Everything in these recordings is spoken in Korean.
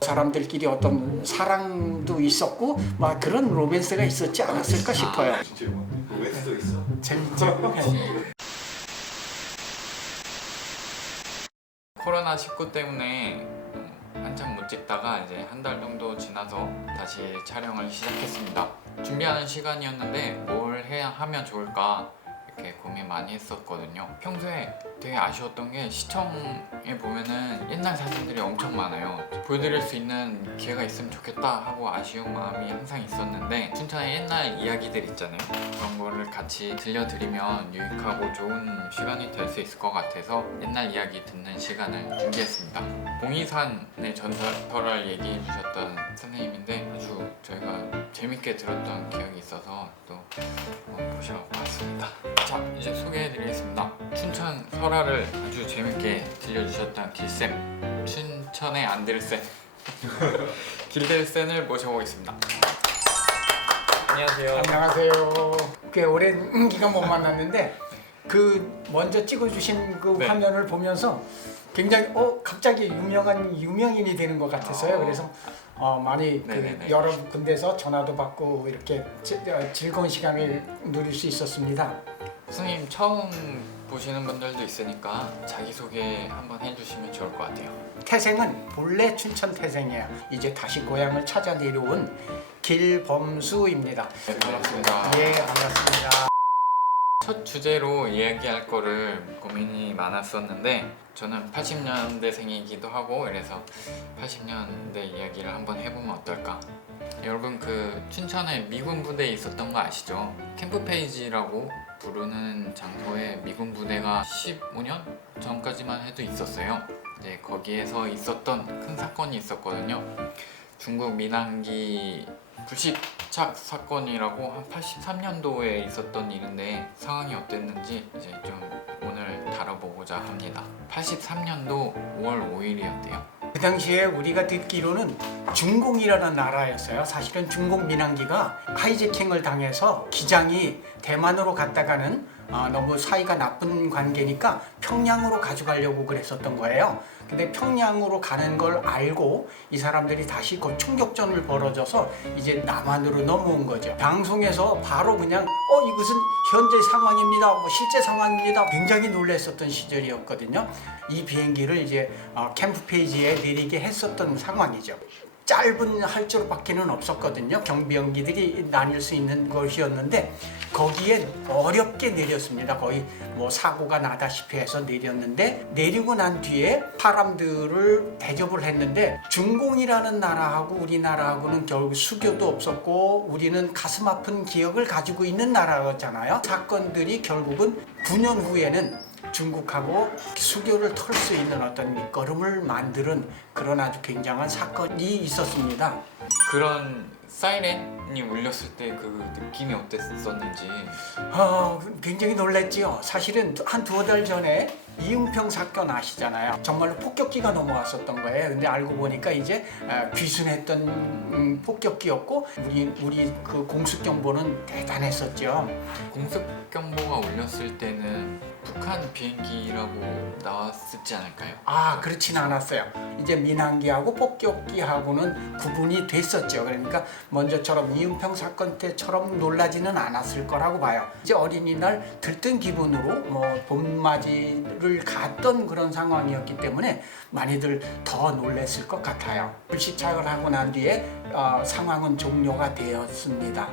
사람들끼리 어떤 사랑도 있었고 막 그런 로맨스가 있었지 않았을까 싶어요. 진짜 로맨스도 있어? 재밌죠? 코로나19 때문에 한참 못 찍다가 이제 한 달 정도 지나서 다시 촬영을 시작했습니다. 준비하는 시간이었는데 뭘 해야 하면 좋을까 이렇게 고민 많이 했었거든요. 평소에 되게 아쉬웠던 게 시청에 보면은 옛날 사진들이 엄청 많아요. 보여드릴 수 있는 기회가 있으면 좋겠다 하고 아쉬운 마음이 항상 있었는데 춘천의 옛날 이야기들 있잖아요. 그런 거를 같이 들려드리면 유익하고 좋은 시간이 될 수 있을 것 같아서 옛날 이야기 듣는 시간을 준비했습니다. 봉이산의 전설을 얘기해 주셨던 선생님인데 아주 저희가 재밌게 들었던 기억이 있어서 또 모셔봤습니다. 자, 이제 소개해드리겠습니다. 춘천 설화를 아주 재밌게 들려주셨던 길쌤, 춘천의 안들쌤 길들쌤을 모셔보겠습니다. 안녕하세요. 안녕하세요. 꽤 오랜 기간 못 만났는데 그 먼저 찍어주신 그 네. 화면을 보면서 굉장히 갑자기 유명한 유명인이 되는 것 같았어요. 그래서 많이 그 여러 군데서 전화도 받고 이렇게 즐거운 시간을 누릴 수 있었습니다. 선생님 처음 보시는 분들도 있으니까 자기소개 한번 해주시면 좋을 것 같아요. 태생은 본래 춘천 태생이에요. 이제 다시 고향을 찾아 내려온 길범수입니다. 네, 반갑습니다. 예, 반갑습니다. 첫 주제로 이야기할 거를 고민이 많았었는데 저는 80년대생이기도 하고 그래서 80년대 이야기를 한번 해보면 어떨까? 여러분 그 춘천에 미군 부대에 있었던 거 아시죠? 캠프 페이지라고 부르는 장소에 미군 부대가 15년 전까지만 해도 있었어요. 이제 거기에서 있었던 큰 사건이 있었거든요. 중국 민항기 불시착 사건이라고 한 83년도에 있었던 일인데 상황이 어땠는지 이제 좀 오늘 다뤄보고자 합니다. 83년도 5월 5일이었대요. 그 당시에 우리가 듣기로는 중공이라는 나라였어요. 사실은 중공 민항기가 하이제킹을 당해서 기장이 대만으로 갔다가는 너무 사이가 나쁜 관계니까 평양으로 가져가려고 그랬었던 거예요. 근데 평양으로 가는 걸 알고 이 사람들이 다시 그 총격전을 벌어져서 이제 남한으로 넘어온 거죠. 방송에서 바로 그냥 이것은 현재 상황입니다. 실제 상황입니다. 굉장히 놀랐었던 시절이었거든요. 이 비행기를 이제 캠프 페이지에 내리게 했었던 상황이죠. 짧은 할주로밖에는 없었거든요. 경비연기들이 나뉠 수 있는 것이었는데 거기에 어렵게 내렸습니다. 거의 뭐 사고가 나다시피 해서 내렸는데 내리고 난 뒤에 사람들을 대접을 했는데 중공이라는 나라하고 우리나라하고는 결국 수교도 없었고 우리는 가슴 아픈 기억을 가지고 있는 나라였잖아요. 사건들이 결국은 9년 후에는 중국하고 수교를 털 수 있는 어떤 밑거름을 만드는 그런 아주 굉장한 사건이 있었습니다. 그런 사이렌이 울렸을 때 그 느낌이 어땠었는지. 굉장히 놀랐지요. 사실은 한 두어 달 전에 이응평 사건 아시잖아요. 정말로 폭격기가 넘어왔었던 거예요. 근데 알고 보니까 이제 귀순했던 폭격기였고 우리 그 공습경보는 대단했었죠. 공습경보가 울렸을 때는 북한 비행기라고 나왔었지 않을까요? 그렇진 않았어요. 이제 민항기하고 폭격기하고는 구분이 됐었죠. 그러니까 먼저처럼 이응평 사건 때처럼 놀라지는 않았을 거라고 봐요. 이제 어린이날 들뜬 기분으로 봄맞이를 갔던 그런 상황이었기 때문에 많이들 더 놀랐을 것 같아요. 불시착을 하고 난 뒤에 상황은 종료가 되었습니다.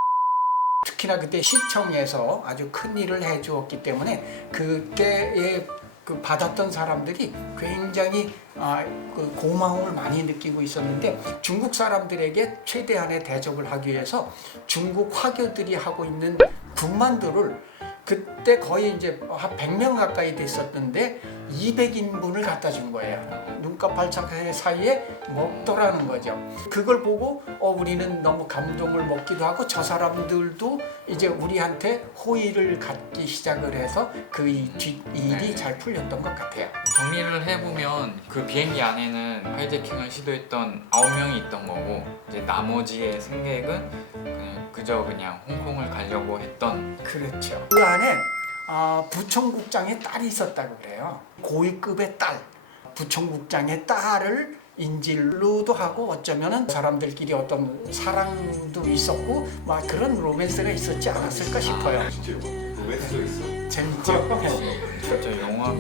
특히나 그때 시청에서 아주 큰 일을 해주었기 때문에 그때에 받았던 사람들이 굉장히 그 고마움을 많이 느끼고 있었는데 중국 사람들에게 최대한의 대접을 하기 위해서 중국 화교들이 하고 있는 군만두를 그때 거의 이제 한 100명 가까이 됐었는데 200인분을 갖다 준 거예요. 눈과 발짝 사이에 먹더라는 거죠. 그걸 보고 우리는 너무 감동을 먹기도 하고 저 사람들도 이제 우리한테 호의를 갖기 시작을 해서 그 일이 잘 풀렸던 것 같아요. 정리를 해보면 그 비행기 안에는 하이제킹을 시도했던 9명이 있던 거고 이제 나머지의 승객은 그냥 홍콩을 가려고 했던. 그렇죠. 그 안에 부총국장의 딸이 있었다고 그래요. 고위급의 딸. 부총국장의 딸을 인질로도 하고 어쩌면은 사람들끼리 어떤 사랑도 있었고 막 그런 로맨스가 있었지 않았을까 싶어요. 진짜 로맨스도 있어. 재밌죠? 진짜 영화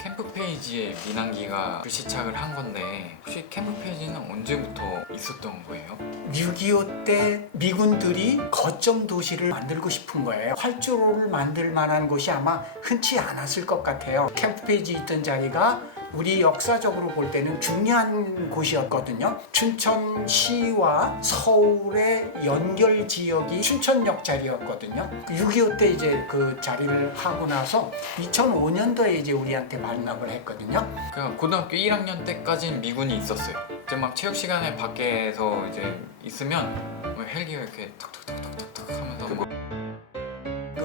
캠프 페이지에 민항기가 불시착을 한 건데 혹시 캠프 페이지는 언제부터 있었던 거예요? 6.25 때 미군들이 거점 도시를 만들고 싶은 거예요. 활주로를 만들 만한 곳이 아마 흔치 않았을 것 같아요. 캠프 페이지 있던 자리가 우리 역사적으로 볼 때는 중요한 곳이었거든요. 춘천시와 서울의 연결 지역이 춘천역 자리였거든요. 6.25 때 이제 그 자리를 하고 나서 2005년도에 이제 우리한테 반납을 했거든요. 그러니까 고등학교 1학년 때까지는 미군이 있었어요. 이제 막 체육 시간에 밖에서 이제 있으면 뭐 헬기가 이렇게 탁탁탁탁탁 하면서 뭐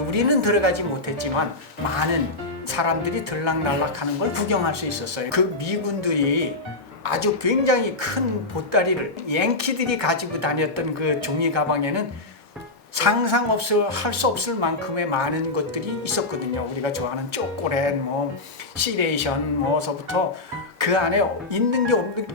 우리는 들어가지 못했지만 많은 사람들이 들락날락하는 걸 구경할 수 있었어요. 그 미군들이 아주 굉장히 큰 보따리를 양키들이 가지고 다녔던 그 종이 가방에는 할 수 없을 만큼의 많은 것들이 있었거든요. 우리가 좋아하는 초콜릿, 뭐 시레이션, 뭐서부터 그 안에 있는 게 없는 게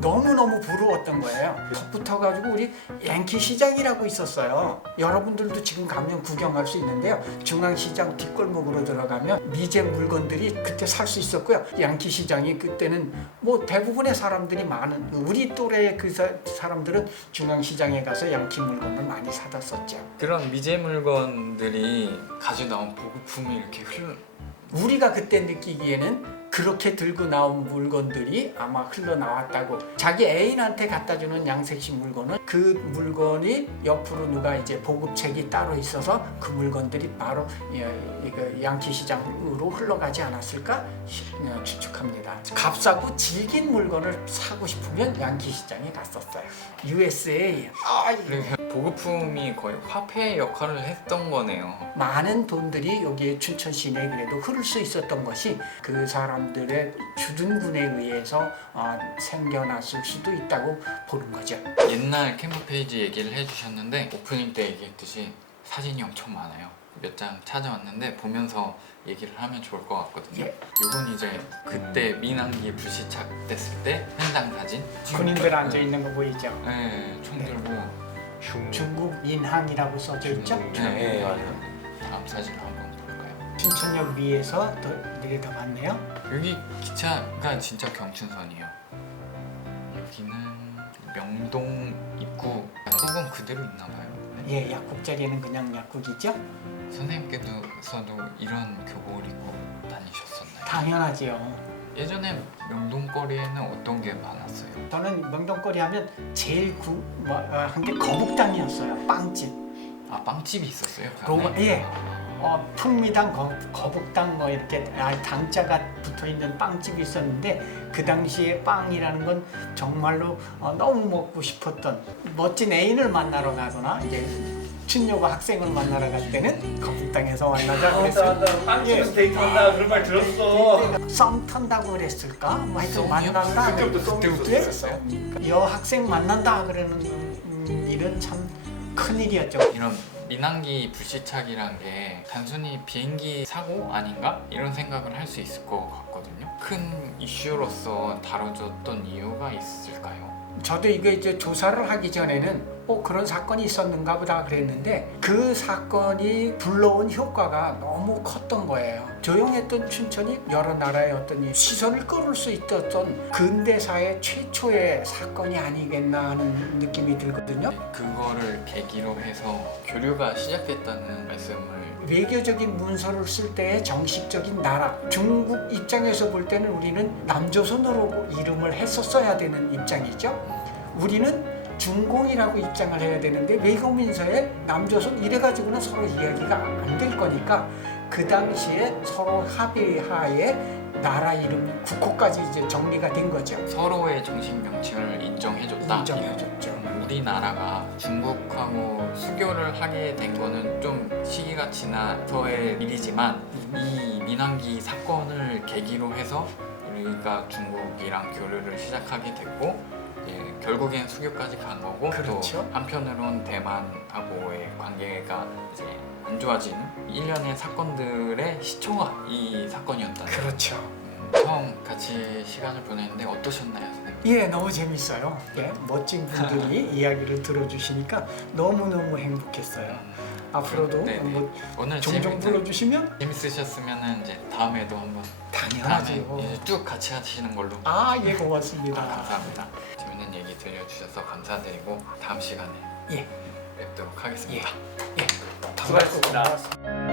너무너무 부러웠던 거예요. 덧붙어가지고 우리 양키 시장이라고 있었어요. 여러분들도 지금 가면 구경할 수 있는데요. 중앙시장 뒷골목으로 들어가면 미제 물건들이 그때 살 수 있었고요. 양키 시장이 그때는 뭐 대부분의 사람들이 많은 우리 또래의 그 사람들은 중앙시장에 가서 양키 물건을 많이 사다 썼죠. 그런 미제 물건들이 가지고 나온 보급품이 이렇게 우리가 그때 느끼기에는 그렇게 들고 나온 물건들이 아마 흘러나왔다고. 자기 애인한테 갖다 주는 양색식 물건은 그 물건이 옆으로 누가 이제 보급책이 따로 있어서 그 물건들이 바로 양키 시장으로 흘러가지 않았을까 추측합니다. 값싸고 질긴 물건을 사고 싶으면 양키 시장에 갔었어요. USA. 그리고 보급품이 거의 화폐 역할을 했던 거네요. 많은 돈들이 여기에 춘천 시내에 그래도 흐를 수 있었던 것이 그 사람들의 주둔군에 의해서 생겨났을 수도 있다고 보는 거죠. 옛날 캠프 페이지 얘기를 해주셨는데 오프닝 때 얘기했듯이 사진이 엄청 많아요. 몇 장 찾아왔는데 보면서 얘기를 하면 좋을 것 같거든요. 예. 이건 이제 그때 민항기 불시착됐을 때 현장 사진. 군인들 앉아 있는 거 보이죠? 네, 총 네. 들고. 중국 인항이라고 써져 있죠? 네, 맞아요. 다음 사진을 한번 볼까요? 춘천역 위에서 더 내려다봤네요. 여기 기차가 진짜 경춘선이에요. 여기는 명동 입구. 약국은 그대로 있나 봐요. 예, 약국 자리는 그냥 약국이죠? 선생님께서도 이런 교복을 입고 다니셨었나요? 당연하지요. 예전에 명동거리에는 어떤 게 많았어요? 저는 명동거리 하면 제일 한 게 거북당이었어요. 빵집. 아, 빵집이 있었어요? 그 로마, 안에? 예. 풍미당, 거북당 뭐 이렇게 당자가 붙어 있는 빵집이 있었는데 그 당시에 빵이라는 건 정말로 너무 먹고 싶었던 멋진 애인을 만나러 가거나 이제 춘여고 학생을 만나러 갈 때는 거북당에서 만나자 그랬어요. 빵집에서 데이트한다 그런 말 들었어. 썸 탄다고 그랬을까? 뭐 하여튼 썸이요? 만난다. 그때부터 썸이 있었어요? 여학생 만난다 그러는 일은 참 큰일이었죠. 이런 민항기 불시착이란 게 단순히 비행기 사고 아닌가? 이런 생각을 할 수 있을 것 같거든요. 큰 이슈로서 다뤄졌던 이유가 있을까요? 저도 이거 이제 조사를 하기 전에는 그런 사건이 있었는가 보다 그랬는데 그 사건이 불러온 효과가 너무 컸던 거예요. 조용했던 춘천이 여러 나라의 어떤 이 시선을 끌을 수 있었던 근대사의 최초의 사건이 아니겠나 하는 느낌이 들거든요. 그거를 계기로 해서 교류가 시작됐다는 말씀을. 외교적인 문서를 쓸 때의 정식적인 나라, 중국 입장에서 볼 때는 우리는 남조선으로 이름을 했었어야 되는 입장이죠. 우리는 중공이라고 입장을 해야 되는데 외교문서에 남조선 이래가지고는 서로 이야기가 안 될 거니까 그 당시에 서로 합의하에 나라 이름 국호까지 이제 정리가 된 거죠. 서로의 정식 명칭을 인정해줬다. 인정해줬죠. 우리나라가 중국하고 수교를 하게 된 거는 좀 시기가 지나서의 일이지만 이 민항기 사건을 계기로 해서 우리가 중국이랑 교류를 시작하게 됐고 결국엔 수교까지 간 거고 그렇죠. 또 한편으론 대만하고의 관계가 이제 안 좋아진 일련의 사건들의 시초가 이 사건이었다는 그렇죠. 처음 같이 시간을 보냈는데 어떠셨나요, 선생님? 예, 너무 재밌어요. 예, 멋진 분들이 이야기를 들어주시니까 너무너무 행복했어요. 앞으로도 네네. 뭐 오늘 종종 불러주시면 재밌으셨으면 이제 다음에도 한번 다음에 당연하죠. 이제 쭉 같이 하시는 걸로. 아, 예, 고맙습니다. 감사합니다. 재밌는 얘기 들려주셔서 감사드리고 다음 시간에 예, 뵙도록 하겠습니다. 예, 수고하셨습니다. 고맙습니다.